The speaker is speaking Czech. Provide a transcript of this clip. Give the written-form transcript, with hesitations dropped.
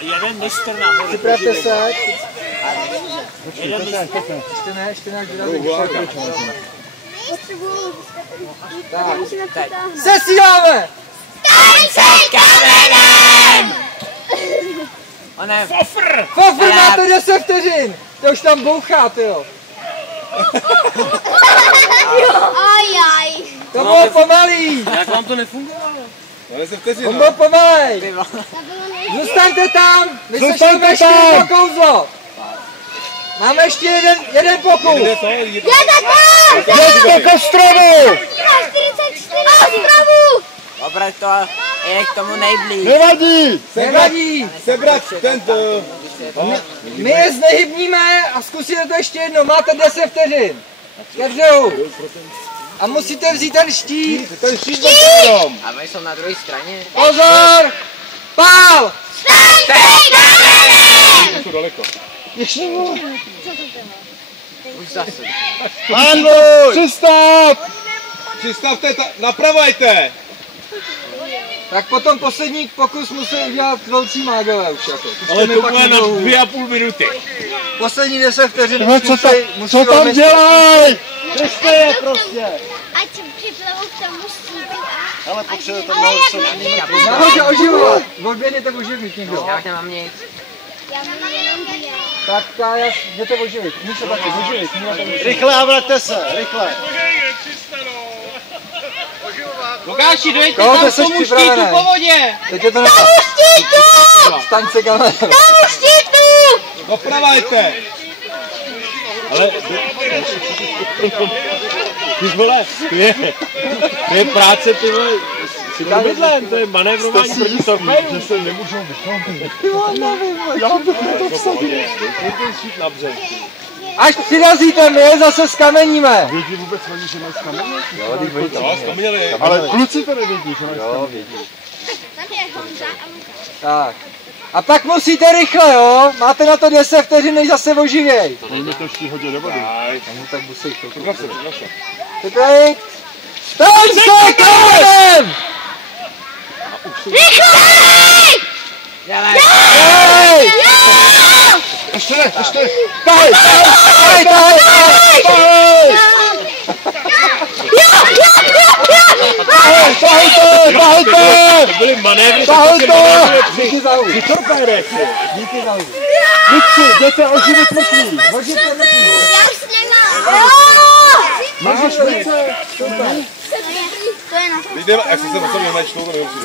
Jeden mistr nahoru. Připravte se. Ještě ne. Tak. Sesíláme! Staň se kamenem! Fofr, máte 10 vteřin! To už tam bouchá, tyjo. Ajaj. To bylo pomalý. Jak vám to nefungovalo? To bylo pomalej. Zůstaňte tam, my sešleme ještě jedno kouzlo. Máme ještě jeden pokus. Jede K ostrovu. 44 ostrovů. Dobré, to je k tomu nejblíž. Nevadí. Sebrat tento. My je znehybníme a zkusíte to ještě jednou. Máte 10 vteřin. Ke břehu. A musíte vzít ten štít. A my jsou na druhé straně. Pozor! Pál! Staň se kamenem! To daleko. Ještě Už zase. Přistavte, napravajte. Tak potom poslední pokus musí udělat velcí mágové už jako. Ale to bude na 2,5 minuty. Poslední 10 vteřin Co tam dělaj? Držte je prostě. Ať připlavou k tomu štítu. Ale potřebuje to nahoře. Nahoře oživovat. Odběhněte oživit někdo. Já už nemám nic. Já mám jenom dia. Tak Kája, jděte oživit. Míšo taky oživit. Rychle a vraťte se, rychle. Lukáši, dojďte Koho tam jsi k tomu štítu připravený? po vodě. Teď je to na Staň se kamerou. Tomu štítu! Dopravajte. Ale... Ty vole, to je práce, ty vole, si bydlem, to je manévrování proti surféru. Že se nemůžou vychopit. Ty vole, nevím, já to vsadím. Dejte šít na břeh. Až přirazíte, my je zase skameníme. Vědí vůbec oni, že mají skameně? Jo, když budete. No, zkameněli. Ale kluci to nevědí, že mají Jo, vědí. Tam je Honza a Lukáš. Tak. A pak musíte rychle, jo? Máte na to 10 vteřin, než zase oživěj. Oni to ští hodně do vody. Tak musí chvilku. Připravit. Staň se kamenem! Rychlej! Hej! Ještě ne. Tahej! To byly manévry. Tahej to! Díky za hůl. Díky za hůl. Lidci, jděte oživit mrtvý. Hoďte mrtvý. Já už nemám. Máš velice. To je na to. Jdeme, jak se sem načtou, to nemusím.